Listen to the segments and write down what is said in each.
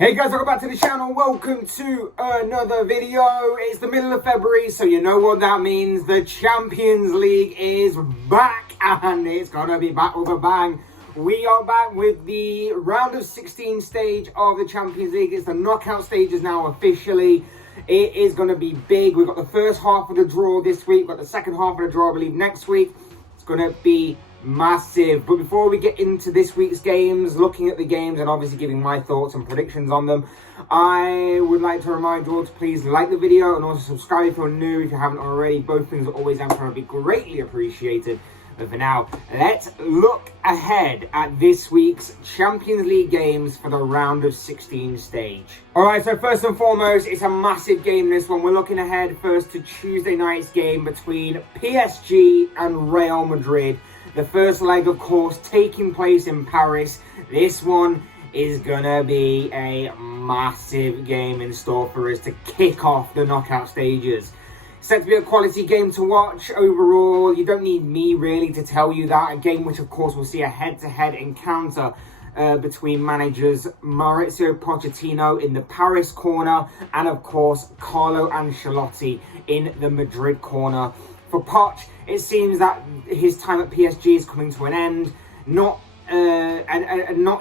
Hey guys, welcome back to the channel. Welcome to another video. It's the middle of February, so you know what that means. The Champions League is back, and it's gonna be back with a bang. We are back with the round of 16 stage of the Champions League. It's the knockout stages now officially. It is gonna be big. We've got the first half of the draw this week. We've got the second half of the draw, I believe, next week. It's gonna be massive. But before we get into this week's games, looking at the games and obviously giving my thoughts and predictions on them, I would like to remind you all to please like the video and also subscribe if you're new, if you haven't already. Both things are always going to be greatly appreciated. But for now, let's look ahead at this week's Champions League games for the round of 16 stage. Alright, so first and foremost, it's a massive game, this one. We're looking ahead first to Tuesday night's game between PSG and Real Madrid. The first leg, of course, taking place in Paris. This one is gonna be a massive game in store for us to kick off the knockout stages. Set to be a quality game to watch overall. You don't need me really to tell you that. A game which, of course, will see a head-to-head encounter between managers Mauricio Pochettino in the Paris corner and, of course, Carlo Ancelotti in the Madrid corner. For Poch, it seems that his time at PSG is coming to an end. Not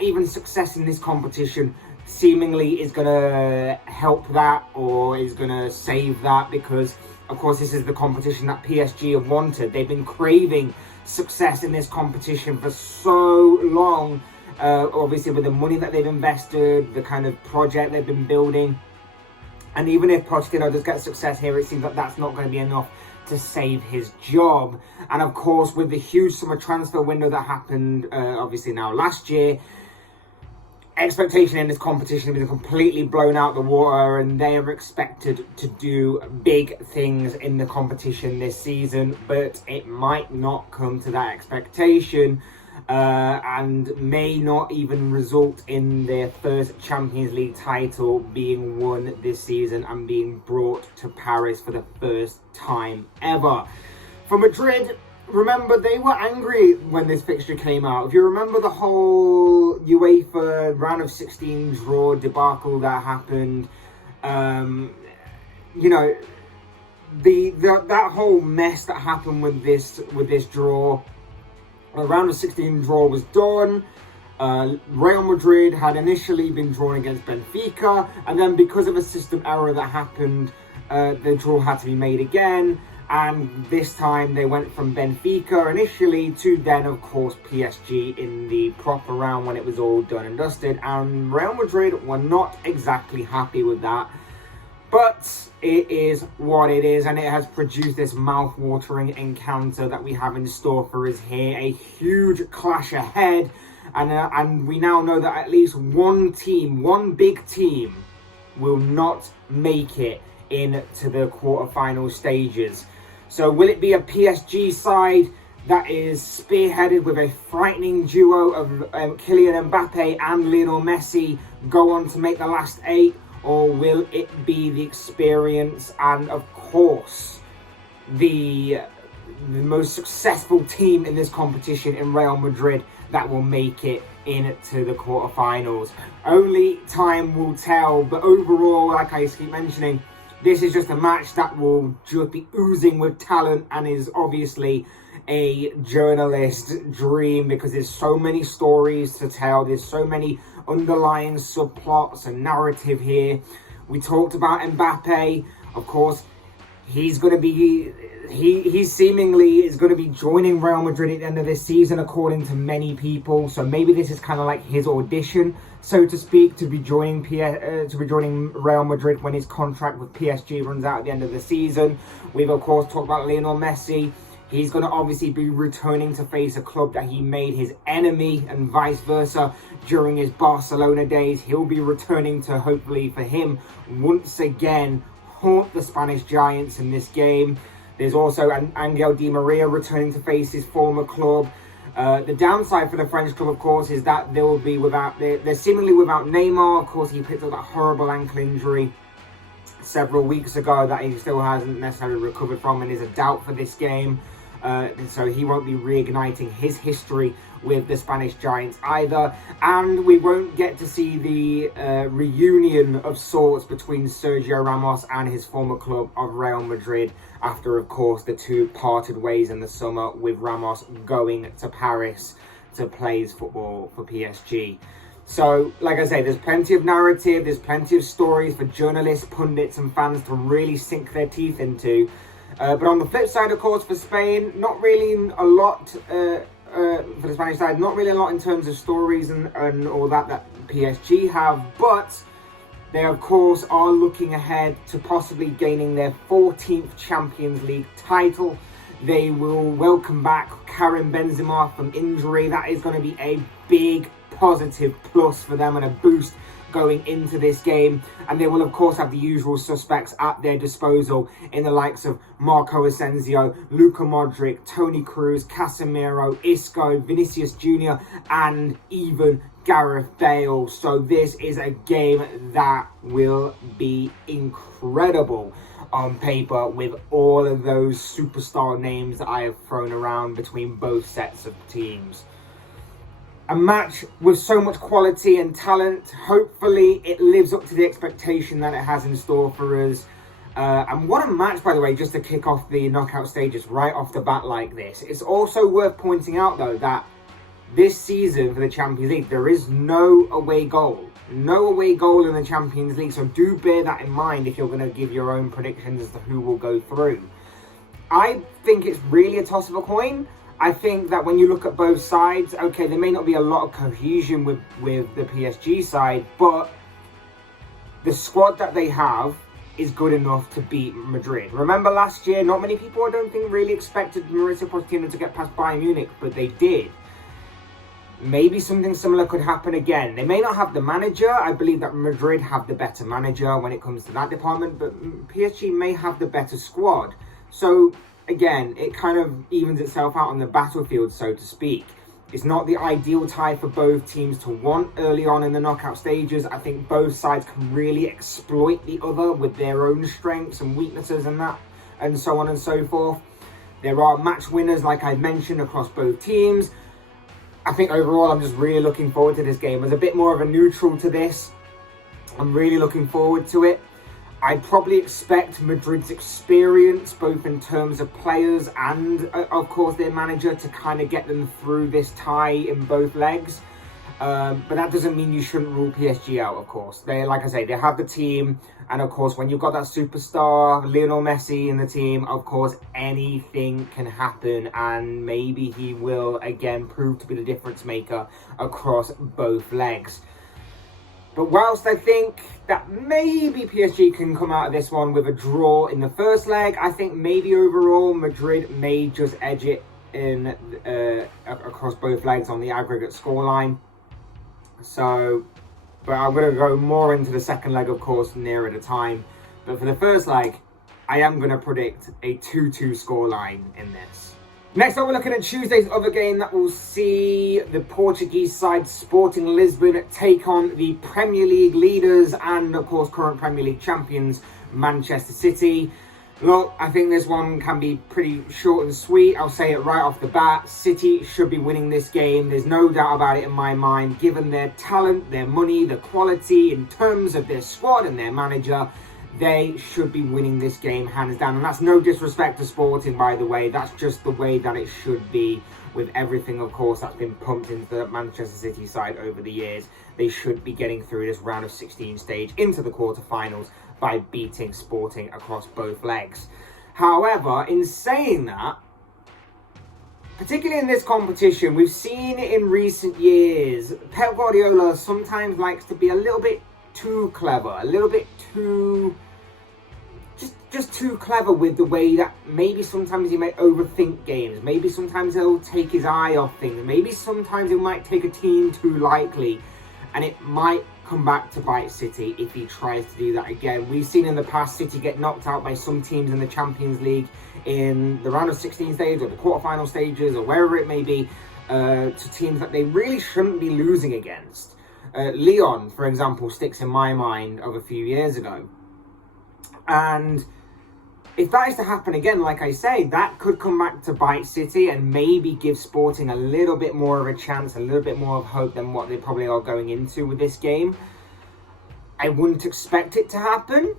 even success in this competition seemingly is going to help that or is going to save that, because, of course, this is the competition that PSG have wanted. They've been craving success in this competition for so long, obviously with the money that they've invested, the kind of project they've been building. And even if Pochettino does get success here, it seems that that's not going to be enough to save his job. And of course, with the huge summer transfer window that happened obviously now last year, expectation in this competition has been completely blown out the water, and they are expected to do big things in the competition this season, but it might not come to that expectation and may not even result in their first Champions League title being won this season and being brought to Paris for the first time ever. For Madrid, remember, they were angry when this fixture came out. If you remember the whole UEFA round of 16 draw debacle that happened, you know, that whole mess that happened with this draw. The round of 16 draw was done. Real Madrid had initially been drawn against Benfica, and then because of a system error that happened, the draw had to be made again, and this time they went from Benfica initially to then, of course, PSG in the proper round when it was all done and dusted, and Real Madrid were not exactly happy with that. But it is what it is, and it has produced this mouth-watering encounter that we have in store for us here. A huge clash ahead, and we now know that at least one team, one big team, will not make it into the quarterfinal stages. So will it be a PSG side that is spearheaded with a frightening duo of Kylian Mbappe and Lionel Messi go on to make the last 8? Or will it be the experience and, of course, the most successful team in this competition in Real Madrid that will make it into the quarterfinals? Only time will tell. But overall, like I keep mentioning, this is just a match that will just be oozing with talent and is obviously a journalist's dream, because there's so many stories to tell. There's so many underlying subplots and narrative here. We talked about Mbappe. Of course, he's going to be, he seemingly is going to be joining Real Madrid at the end of this season, according to many people. So maybe this is kind of like his audition, so to speak, to be joining Real Madrid when his contract with PSG runs out at the end of the season. We've of course talked about Lionel Messi. He's going to obviously be returning to face a club that he made his enemy, and vice versa during his Barcelona days. He'll be returning to, hopefully for him, once again haunt the Spanish giants in this game. There's also Angel Di Maria returning to face his former club. The downside for the French club, of course, is that they will be they're seemingly without Neymar. Of course, he picked up that horrible ankle injury several weeks ago that he still hasn't necessarily recovered from and is a doubt for this game. So he won't be reigniting his history with the Spanish giants either, and we won't get to see the reunion of sorts between Sergio Ramos and his former club of Real Madrid after, of course, the two parted ways in the summer, with Ramos going to Paris to play his football for PSG. So, like I say, there's plenty of narrative, there's plenty of stories for journalists, pundits and fans to really sink their teeth into. But on the flip side, of course, for Spain, not really a lot, for the Spanish side, not really a lot in terms of stories and all that PSG have. But they, of course, are looking ahead to possibly gaining their 14th Champions League title. They will welcome back Karim Benzema from injury. That is going to be a big positive plus for them and a boost going into this game. And they will, of course, have the usual suspects at their disposal in the likes of Marco Asensio, Luka Modric, Toni Kroos, Casemiro, Isco, Vinicius Jr. and even Gareth Bale. So this is a game that will be incredible on paper, with all of those superstar names that I have thrown around between both sets of teams. A match with so much quality and talent. Hopefully it lives up to the expectation that it has in store for us. And what a match, by the way, just to kick off the knockout stages right off the bat like this. It's also worth pointing out, though, that this season for the Champions League, there is no away goal. No away goal in the Champions League. So do bear that in mind if you're going to give your own predictions as to who will go through. I think it's really a toss of a coin. I think that when you look at both sides, okay, there may not be a lot of cohesion with the PSG side, but the squad that they have is good enough to beat Madrid. Remember last year, not many people, I don't think, really expected Mauricio Pochettino to get past Bayern Munich, but they did. Maybe something similar could happen again. They may not have the manager. I believe that Madrid have the better manager when it comes to that department, but PSG may have the better squad. So again, it kind of evens itself out on the battlefield, so to speak. It's not the ideal tie for both teams to want early on in the knockout stages. I think both sides can really exploit the other with their own strengths and weaknesses and that, and so on and so forth. There are match winners, like I mentioned, across both teams. I think overall, I'm just really looking forward to this game. As a bit more of a neutral to this, I'm really looking forward to it. I'd probably expect Madrid's experience, both in terms of players and, of course, their manager, to kind of get them through this tie in both legs. But that doesn't mean you shouldn't rule PSG out, of course. They, like I say, they have the team. And, of course, when you've got that superstar, Lionel Messi, in the team, of course, anything can happen. And maybe he will, again, prove to be the difference maker across both legs. But whilst I think that maybe PSG can come out of this one with a draw in the first leg, I think maybe overall Madrid may just edge it in across both legs on the aggregate scoreline. So, but I'm going to go more into the second leg, of course, nearer the time. But for the first leg, I am going to predict a 2-2 scoreline in this. Next up, we're looking at Tuesday's other game that will see the Portuguese side Sporting Lisbon take on the Premier League leaders and, of course, current Premier League champions, Manchester City. Look, I think this one can be pretty short and sweet. I'll say it right off the bat. City should be winning this game. There's no doubt about it in my mind, given their talent, their money, the quality in terms of their squad and their manager. They should be winning this game hands down. And that's no disrespect to Sporting, by the way. That's just the way that it should be, with everything, of course, that's been pumped into the Manchester City side over the years. They should be getting through this round of 16 stage into the quarterfinals by beating Sporting across both legs. However, in saying that, particularly in this competition, we've seen it in recent years, Pep Guardiola sometimes likes to be a little bit too clever, a little bit too... Just too clever with the way that maybe sometimes he may overthink games. Maybe sometimes he'll take his eye off things. Maybe sometimes he might take a team too lightly. And it might come back to bite City if he tries to do that again. We've seen in the past City get knocked out by some teams in the Champions League in the round of 16 stage or the quarterfinal stages or wherever it may be, to teams that they really shouldn't be losing against. Lyon, for example, sticks in my mind of a few years ago. And if that is to happen again, like I say, that could come back to bite City and maybe give Sporting a little bit more of a chance, a little bit more of hope than what they probably are going into with this game. I wouldn't expect it to happen.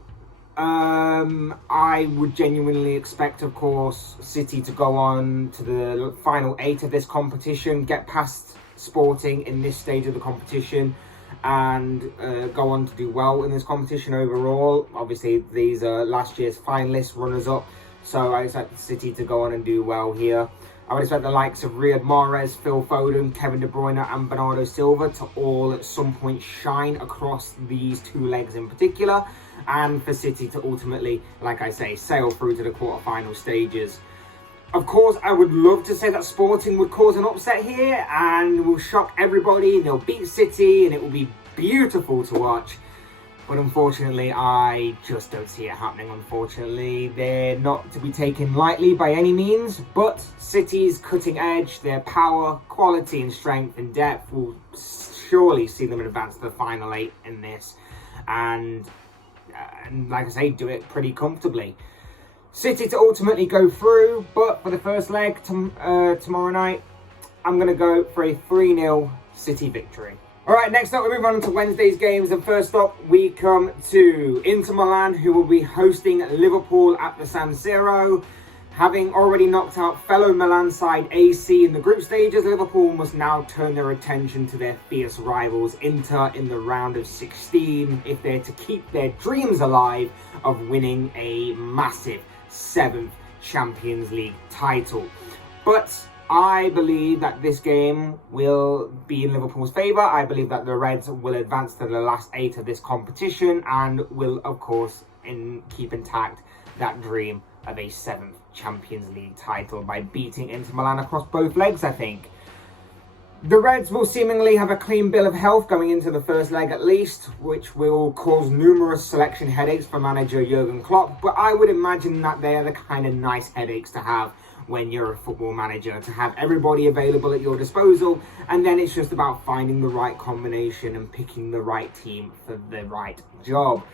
I would genuinely expect, of course, City to go on to the final 8 of this competition, get past Sporting in this stage of the competition, and go on to do well in this competition overall. Obviously, these are last year's finalists, runners-up, so I expect City to go on and do well here. I would expect the likes of Riyad Mahrez, Phil Foden, Kevin De Bruyne and Bernardo Silva to all at some point shine across these 2 legs in particular, and for City to ultimately, like I say, sail through to the quarter-final stages. Of course, I would love to say that Sporting would cause an upset here and will shock everybody and they'll beat City and it will be beautiful to watch. But unfortunately, I just don't see it happening, unfortunately. They're not to be taken lightly by any means, but City's cutting edge, their power, quality and strength and depth will surely see them advance to the final 8 in this. And like I say, do it pretty comfortably. City to ultimately go through, but for the first leg tomorrow night, I'm going to go for a 3-0 City victory. Alright, next up we move on to Wednesday's games, and first up we come to Inter Milan, who will be hosting Liverpool at the San Siro. Having already knocked out fellow Milan side AC in the group stages, Liverpool must now turn their attention to their fierce rivals Inter in the round of 16 if they're to keep their dreams alive of winning a massive 7th Champions League title. But I believe that this game will be in Liverpool's favour. I believe that the Reds will advance to the last 8 of this competition and will, of course, keep intact that dream of a 7th Champions League title by beating Inter Milan across both legs, I think. The Reds will seemingly have a clean bill of health going into the first leg at least, which will cause numerous selection headaches for manager Jurgen Klopp, but I would imagine that they are the kind of nice headaches to have when you're a football manager, to have everybody available at your disposal, and then it's just about finding the right combination and picking the right team for the right job.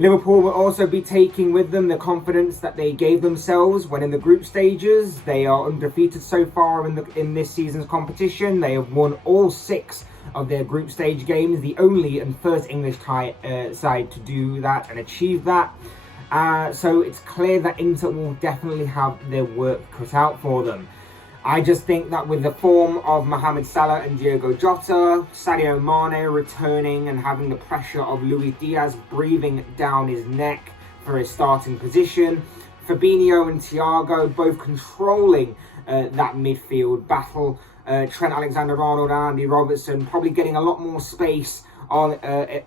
Liverpool will also be taking with them the confidence that they gave themselves when in the group stages. They are undefeated so far in this season's competition. They have won all 6 of their group stage games, the only and first English side to do that and achieve that. So it's clear that Inter will definitely have their work cut out for them. I just think that with the form of Mohamed Salah and Diogo Jota, Sadio Mane returning and having the pressure of Luis Diaz breathing down his neck for his starting position, Fabinho and Thiago both controlling that midfield battle, Trent Alexander-Arnold and Andy Robertson probably getting a lot more space on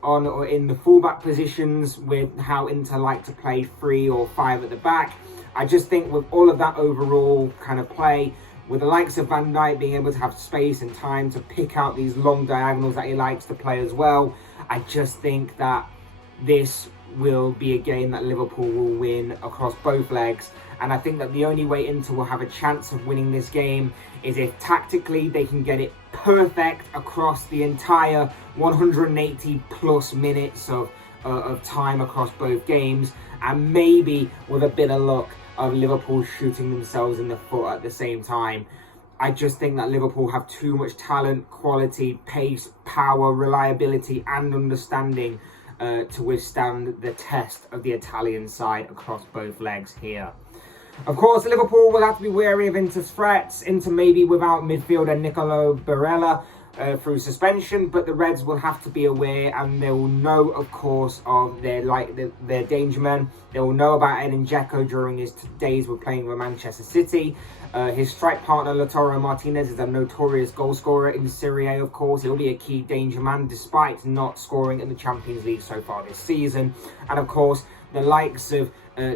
or in the fullback positions with how Inter like to play 3 or 5 at the back. I just think with all of that overall kind of play, with the likes of Van Dijk being able to have space and time to pick out these long diagonals that he likes to play as well, I just think that this will be a game that Liverpool will win across both legs. And I think that the only way Inter will have a chance of winning this game is if tactically they can get it perfect across the entire 180 plus minutes of time across both games, and maybe with a bit of luck of Liverpool shooting themselves in the foot at the same time. I just think that Liverpool have too much talent, quality, pace, power, reliability and understanding to withstand the test of the Italian side across both legs here. Of course, Liverpool will have to be wary of Inter's threats. Inter maybe without midfielder Nicolo Barella through suspension, but the Reds will have to be aware, and they will know, of course, of their danger men. They will know about Edin Dzeko during his days with playing with Manchester City. His strike partner Lautaro Martinez is a notorious goal scorer in Serie A, of course. He'll be a key danger man despite not scoring in the Champions League so far this season. And of course, the likes of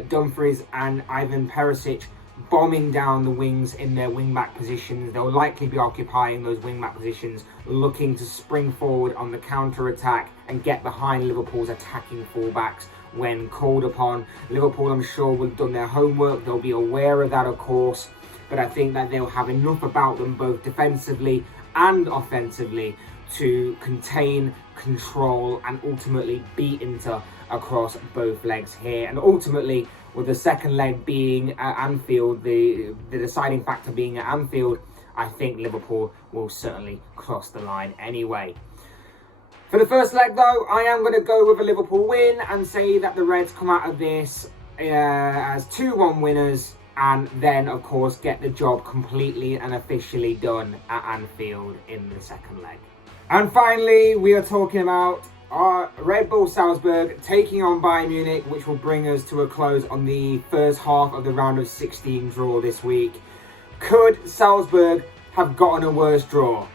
Dumfries and Ivan Perisic bombing down the wings in their wing-back positions. They'll likely be occupying those wing-back positions, looking to spring forward on the counter-attack and get behind Liverpool's attacking fullbacks when called upon. Liverpool, I'm sure, will have done their homework. They'll be aware of that, of course, but I think that they'll have enough about them both defensively and offensively to contain, control, and ultimately beat Inter across both legs here. And ultimately, with the second leg being at Anfield, the deciding factor being at Anfield, I think Liverpool will certainly cross the line anyway. For the first leg, though, I am going to go with a Liverpool win and say that the Reds come out of this as 2-1 winners, and then, of course, get the job completely and officially done at Anfield in the second leg. And finally, we are talking about our Red Bull Salzburg taking on Bayern Munich, which will bring us to a close on the first half of the round of 16 draw this week. Could Salzburg have gotten a worse draw?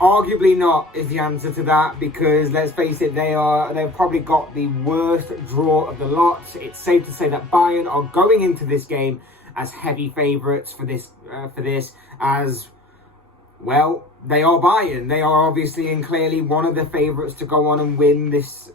Arguably not is the answer to that, because let's face it, they've probably got the worst draw of the lot. It's safe to say that Bayern are going into this game as heavy favourites for this as well. They are Bayern. They are obviously and clearly one of the favourites to go on and win this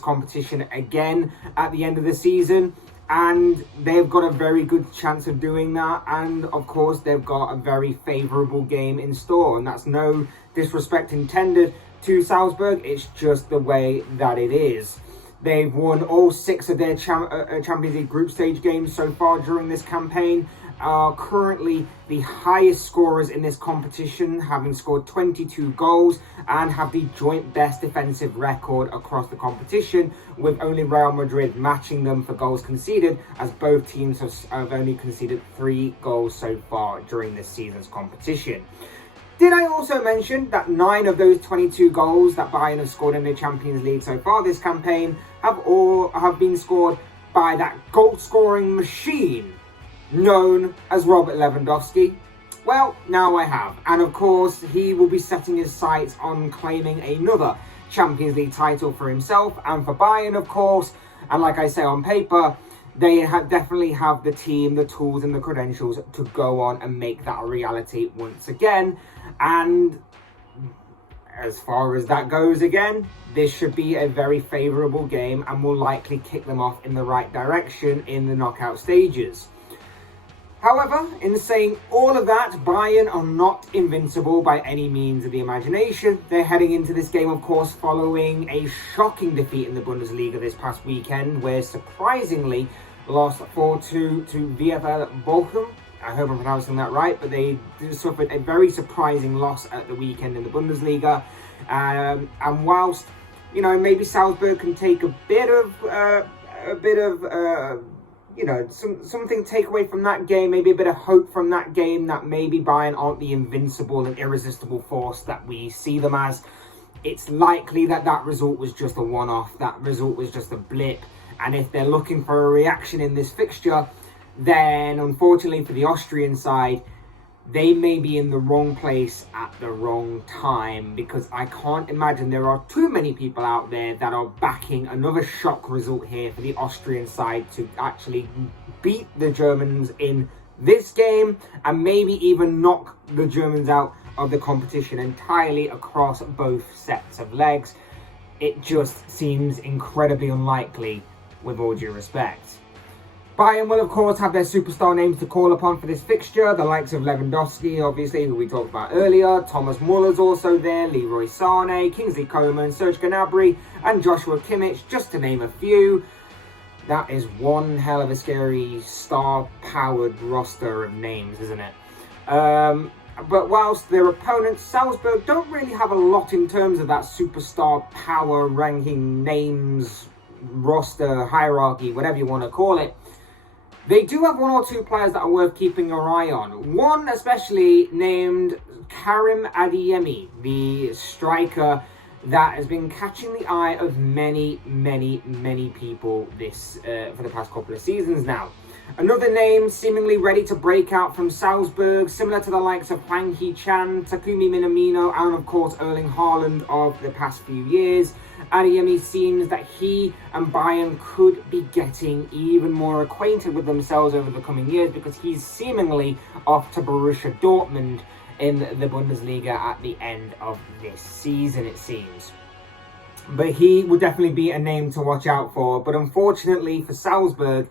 competition again at the end of the season. And they've got a very good chance of doing that. And, of course, they've got a very favourable game in store. And that's no disrespect intended to Salzburg. It's just the way that it is. They've won all 6 of their Champions League group stage games so far during this campaign. Are currently the highest scorers in this competition, having scored 22 goals, and have the joint best defensive record across the competition, with only Real Madrid matching them for goals conceded, as both teams have only conceded 3 goals so far during this season's competition. Did I also mention that 9 of those 22 goals that Bayern have scored in the Champions League so far this campaign have been scored by that goal-scoring machine known as Robert Lewandowski? Well, now I have. And of course, he will be setting his sights on claiming another Champions League title for himself and for Bayern, of course. And like I say, on paper, they definitely have the team, the tools and the credentials to go on and make that a reality once again. And as far as that goes again, this should be a very favourable game and will likely kick them off in the right direction in the knockout stages. However, in saying all of that, Bayern are not invincible by any means of the imagination. They're heading into this game, of course, following a shocking defeat in the Bundesliga this past weekend, where surprisingly lost 4-2 to VfL Bochum. I hope I'm pronouncing that right, but they suffered a very surprising loss at the weekend in the Bundesliga. And whilst, you know, maybe Salzburg can take a bit of something take away from that game, maybe a bit of hope from that game, that maybe Bayern aren't the invincible and irresistible force that we see them as. It's likely that result was just a one-off, that result was just a blip. And if they're looking for a reaction in this fixture, then unfortunately for the Austrian side, they may be in the wrong place at the wrong time, because I can't imagine there are too many people out there that are backing another shock result here for the Austrian side to actually beat the Germans in this game and maybe even knock the Germans out of the competition entirely across both sets of legs. It just seems incredibly unlikely, with all due respect. Bayern will, of course, have their superstar names to call upon for this fixture. The likes of Lewandowski, obviously, who we talked about earlier. Thomas Muller's also there. Leroy Sané, Kingsley Coman, Serge Gnabry, and Joshua Kimmich, just to name a few. That is one hell of a scary star-powered roster of names, isn't it? But whilst their opponents, Salzburg, don't really have a lot in terms of that superstar power ranking names, roster, hierarchy, whatever you want to call it, they do have 1 or 2 players that are worth keeping your eye on. One especially named Karim Adeyemi, the striker that has been catching the eye of many people for the past couple of seasons now. Another name seemingly ready to break out from Salzburg, similar to the likes of Hwang Hee-chan, Takumi Minamino, and of course Erling Haaland of the past few years. Adeyemi seems that he and Bayern could be getting even more acquainted with themselves over the coming years, because he's seemingly off to Borussia Dortmund in the Bundesliga at the end of this season, it seems. But he would definitely be a name to watch out for. But unfortunately for Salzburg,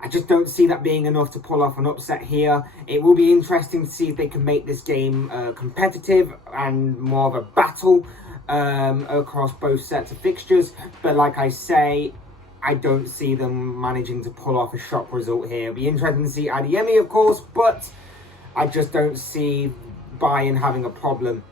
I just don't see that being enough to pull off an upset here. It will be interesting to see if they can make this game competitive and more of a battle across both sets of fixtures. But like I say, I don't see them managing to pull off a shock result here. It'll be interesting to see Adeyemi, of course, but I just don't see Bayern having a problem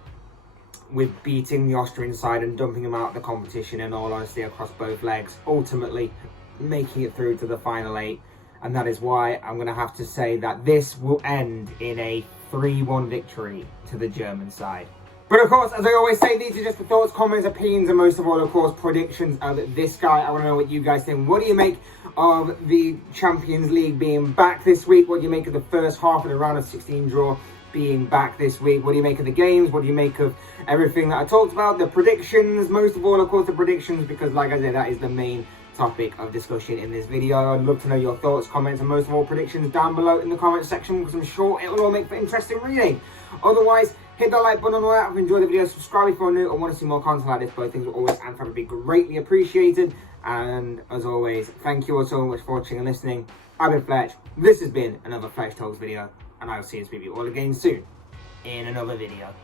with beating the Austrian side and dumping them out of the competition, in all honesty, across both legs, ultimately making it through to the final 8. And that is why I'm going to have to say that this will end in a 3-1 victory to the German side. But of course, as I always say, these are just the thoughts, comments, opinions, and most of all, of course, predictions of this guy. I want to know what you guys think. What do you make of the Champions League being back this week? What do you make of the first half of the round of 16 draw being back this week? What do you make of the games? What do you make of everything that I talked about? The predictions, most of all, of course, the predictions, because like I said, that is the main topic of discussion in this video. I'd love to know your thoughts, comments, and most of all, predictions down below in the comment section, because I'm sure it will all make for interesting reading. Otherwise, hit that like button on the way out if you enjoyed the video, subscribe if you're new and want to see more content like this. Both things will always and forever be greatly appreciated. And as always, thank you all so much for watching and listening. I've been Fletch. This has been another Fletch Talks video, and I will see you all again soon in another video.